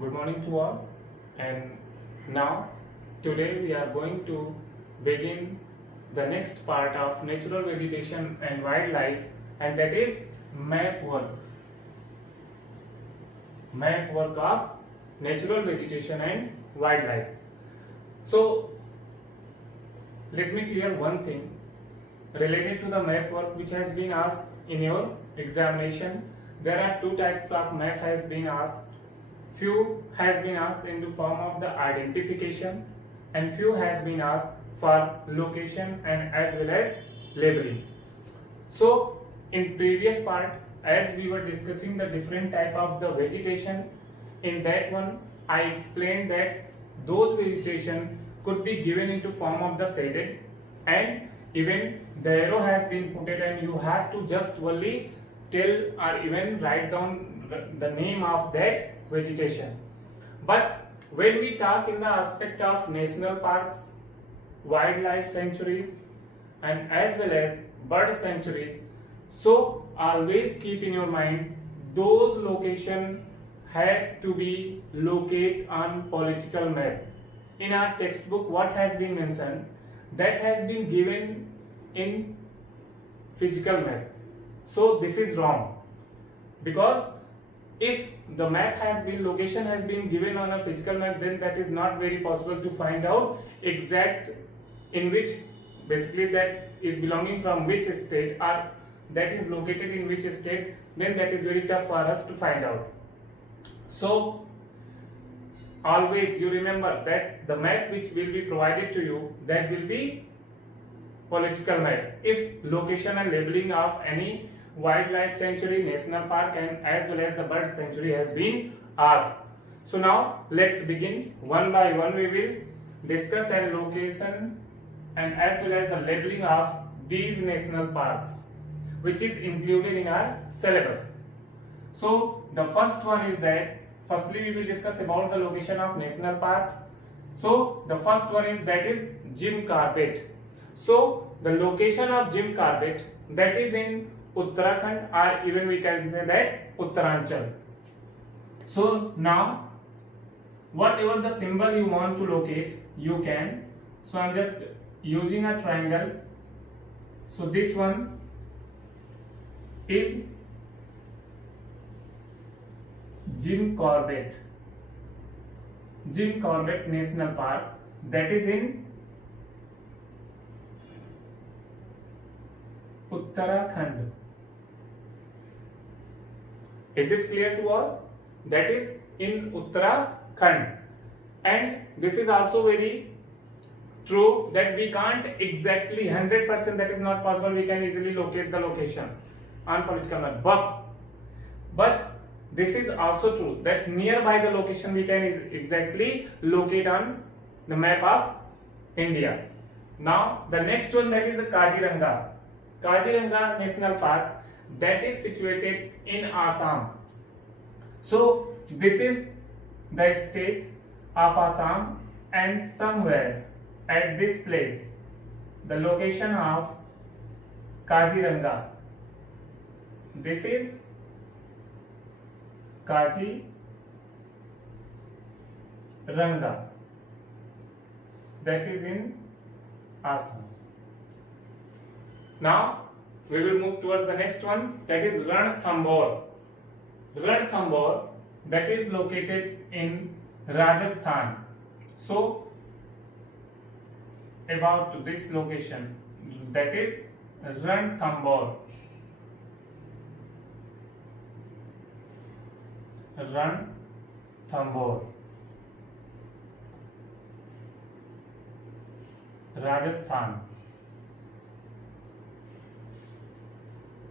Good morning to all, and now today we are going to begin the next part of natural vegetation and wildlife, and that is map work. Map work of natural vegetation and wildlife. So let me clear one thing related to the map work which has been asked in your examination. There are two types of map has been asked. Few has been asked in the form of the identification and few has been asked for location and as well as labeling. So in previous part, as we were discussing the different type of the vegetation, in that one I explained that those vegetation could be given into form of the shaded, and even the arrow has been put it and you have to just only tell or even write down the name of that vegetation. But when we talk in the aspect of national parks, wildlife sanctuaries and as well as bird sanctuaries, so always keep in your mind those location had to be located on political map. In our textbook what has been mentioned, that has been given in physical map. So this is wrong, because if the map has been location has been given on a physical map, then that is not very possible to find out exact in which, basically that is belonging from which state or that is located in which state, then that is very tough for us to find out. So always you remember that the map which will be provided to you, that will be political map if location and labeling of any wildlife sanctuary, national park and as well as the bird sanctuary has been asked. So now let's begin. One by one we will discuss and location and as well as the labeling of these national parks which is included in our syllabus. So the first one is that firstly we will discuss about the location of national parks. So the first one is that is Jim Corbett. So the location of Jim Corbett, that is in Uttarakhand, or even we can say that Uttaranchal. So now whatever the symbol you want to locate, you can. So I am just using a triangle. So this one is Jim Corbett National Park, that is in Uttarakhand. Is it clear to all? That is in Uttarakhand. And this is also very true that we can't exactly 100%, that is not possible, we can easily locate the location on political map. But this is also true that nearby the location we can exactly locate on the map of India. Now the next one, that is the Kaziranga National Park, that is situated in Assam. So this is the state of Assam, and somewhere at this place the location of Kaziranga, this is Kaziranga, that is in Assam. Now we will move towards the next one, that is Ranthambore, that is located in Rajasthan. So about this location, that is Ranthambore, Rajasthan.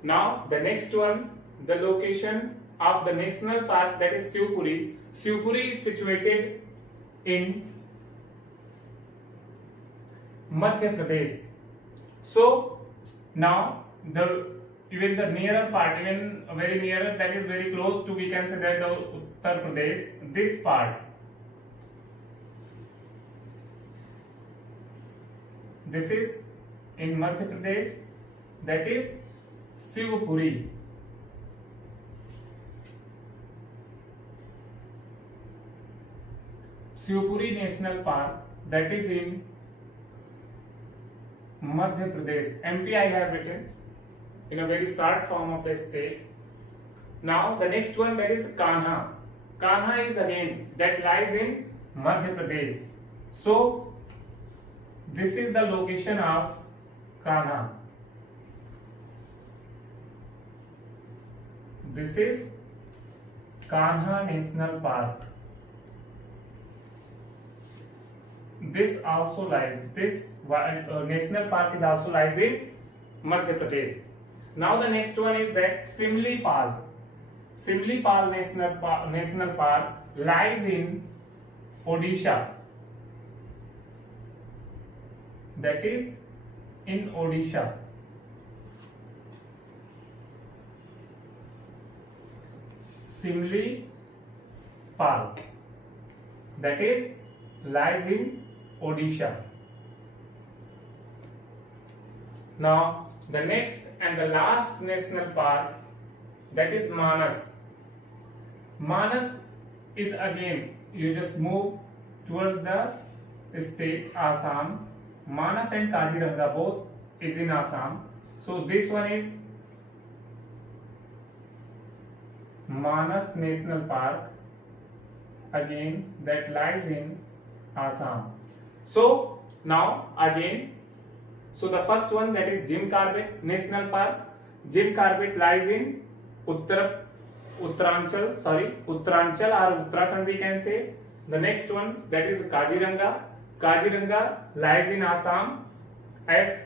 Now the next one, the location of the national park, that is Shivpuri. Shivpuri is situated in Madhya Pradesh. So now even the nearer part, even very nearer, that is very close to, we can say that the Uttar Pradesh, this part, this is in Madhya Pradesh, that is Shivpuri. Shivpuri National Park, that is in Madhya Pradesh. MP I have written in a very short form of the state. Now the next one, that is Kanha. Kanha is again that lies in Madhya Pradesh. So this is the location of Kanha. This is Kanha National Park. This also lies, this national park is also lies in Madhya Pradesh. Now the next one is that Simlipal. Simlipal National Park lies in Odisha. That is in Odisha. Simlipal, that is lies in Odisha. Now the next and the last national park, that is Manas. Manas is again, you just move towards the state Assam. Manas and Kaziranga both is in Assam. So this one is Manas National Park, again that lies in Assam. So now again, so the first one, that is Jim Corbett National Park. Jim Corbett lies in Uttaranchal or Uttarakhand we can say. The next one, that is Kaziranga. Kaziranga lies in Assam as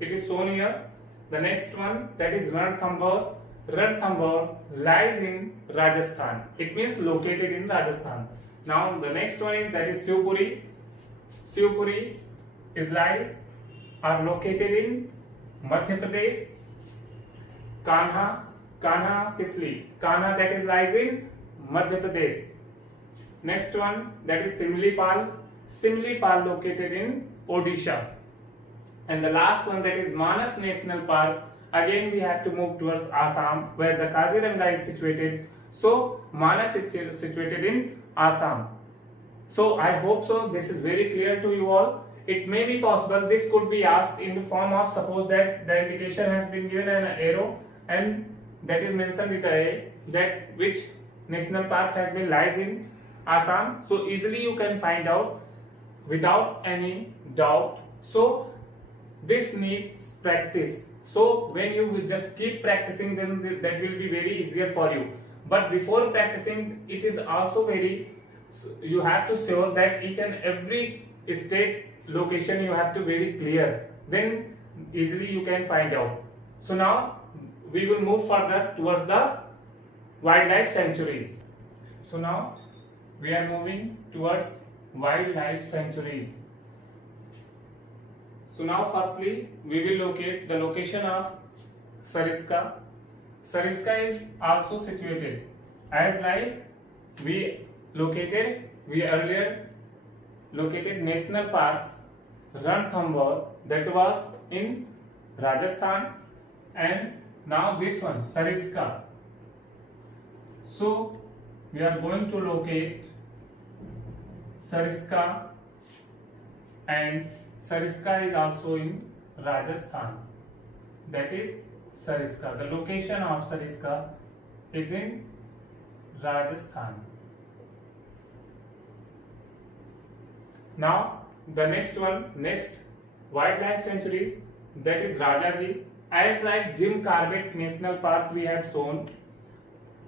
it is shown here. The next one, that is Ranthambore. Ranthambore lies in Rajasthan. It means located in Rajasthan. Now the next one is, that is Shivpuri. Shivpuri is lies are located in Madhya Pradesh. Kanha, Kanha Kisli. Kanha, that is lies in Madhya Pradesh. Next one, that is Simlipal. Simlipal located in Odisha. And the last one, that is Manas National Park. Again we have to move towards Assam, where the Kaziranga is situated. So Manas is situated in Assam. So I hope so this is very clear to you all. It may be possible this could be asked in the form of, suppose that the indication has been given an arrow and that is mentioned with a that which national park has been lies in Assam. So easily you can find out without any doubt. So this needs practice. So when you will just keep practicing, then that will be very easier for you. But before practicing, it is also very, you have to sure that each and every state location you have to very clear. Then easily you can find out. So now we will move further towards the wildlife sanctuaries. So now we are moving towards wildlife sanctuaries. So now firstly we will locate the location of Sariska. Sariska is also situated as like we earlier located national parks Ranthambore, that was in Rajasthan, and now this one Sariska. So we are going to locate Sariska, and Sariska is also in Rajasthan. That is Sariska. The location of Sariska is in Rajasthan. Now the next wildlife sanctuaries, that is Rajaji. As like Jim Corbett National Park we have shown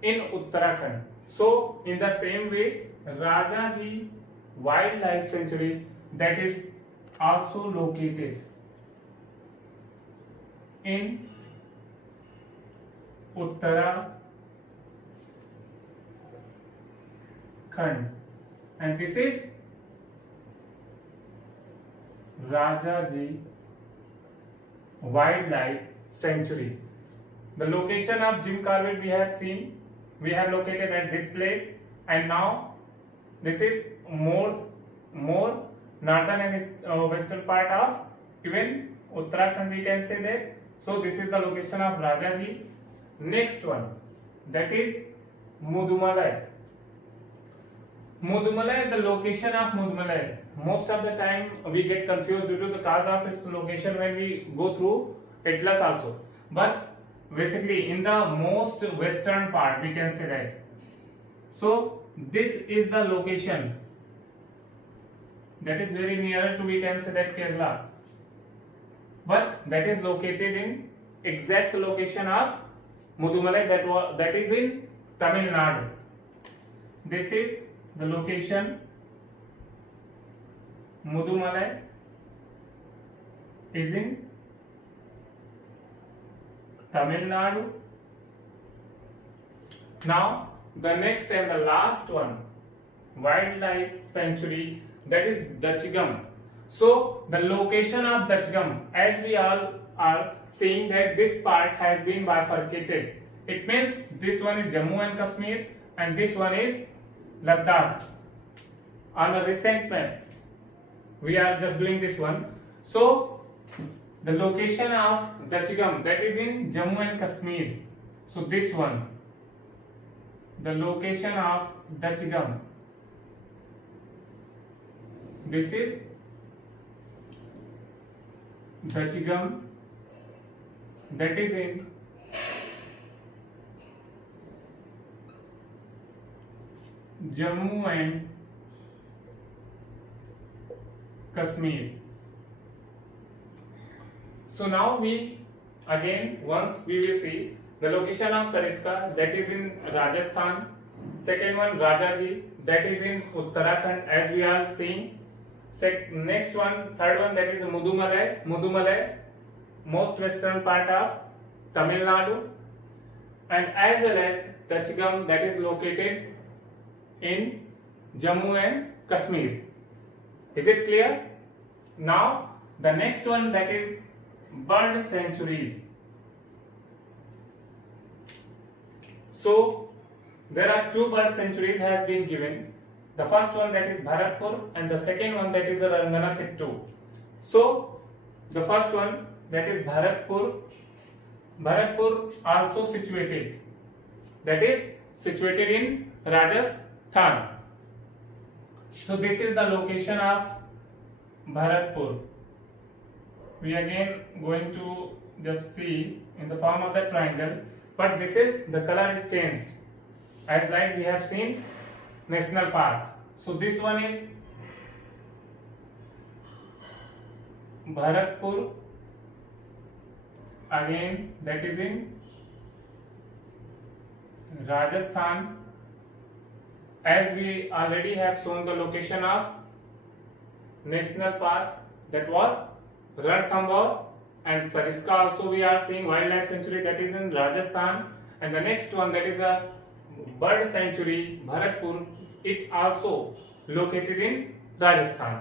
in Uttarakhand. So in the same way, Rajaji Wildlife Sanctuary, that is also located in Uttarakhand, and this is Rajaji Wildlife Sanctuary. The location of Jim Corbett we have seen, we have located at this place, and now this is more northern and western part of even Uttarakhand we can say that. So this is the location of Rajaji. Next one, that is Mudumalai. Mudumalai, the location of Mudumalai. Most of the time we get confused due to the cause of its location when we go through Atlas also. But basically in the most western part we can say that. So this is the location that is very nearer to, we can say that, Kerala. But that is located in exact location of Mudumalai, that is in Tamil Nadu. This is the location. Mudumalai is in Tamil Nadu. Now the next and the last one, wildlife sanctuary, that is Dachigam. So the location of Dachigam, as we all are seeing that this part has been bifurcated. It means this one is Jammu and Kashmir and this one is Ladakh. On a recent map, we are just doing this one. So the location of Dachigam, that is in Jammu and Kashmir. So this one, the location of Dachigam, this is Dachigam, that is in Jammu and Kashmir. So now we again once we will see the location of Sariska, that is in Rajasthan. Second one Rajaji, that is in Uttarakhand, as we are seeing. Next one, third one, that is Mudumalai, most western part of Tamil Nadu, and as well as Dachigam, that is located in Jammu and Kashmir. Is it clear? Now the next one, that is bird sanctuaries. So there are two bird sanctuaries has been given. The first one, that is Bharatpur, and the second one, that is Ranganathitu. So the first one, that is Bharatpur also situated, that is situated in Rajasthan. So this is the location of Bharatpur. We again going to just see in the form of the triangle, but this is the color is changed, as like we have seen national parks. So this one is Bharatpur, again that is in Rajasthan, as we already have shown the location of national park, that was Ranthambore, and Sariska also we are seeing wildlife sanctuary, that is in Rajasthan, and the next one, that is a bird sanctuary Bharatpur, it also located in Rajasthan.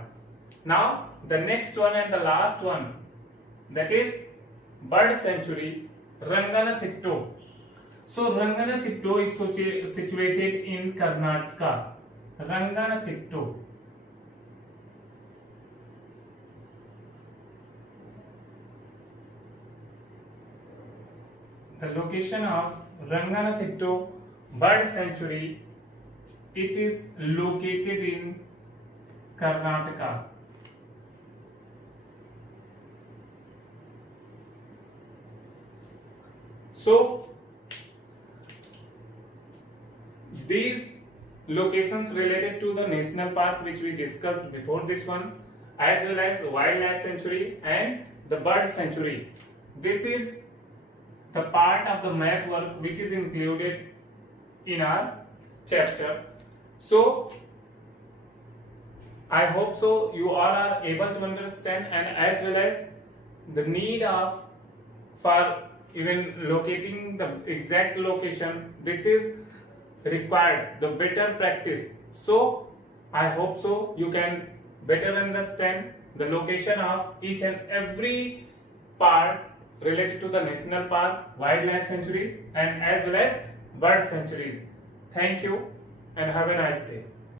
Now the next one and the last one, that is bird sanctuary Ranganathitu. So Ranganathitu is situated in Karnataka. Ranganathitu. The location of Ranganathitu bird sanctuary, it is located in Karnataka. So these locations related to the national park which we discussed before this one, as well as wildlife sanctuary and the bird sanctuary, this is the part of the map work which is included in our chapter. So I hope so you all are able to understand, and as well as the need of for even locating the exact location, this is required the better practice. So I hope so you can better understand the location of each and every part related to the national park, wildlife sanctuaries, and as well as bird sanctuaries. Thank you and have a nice day.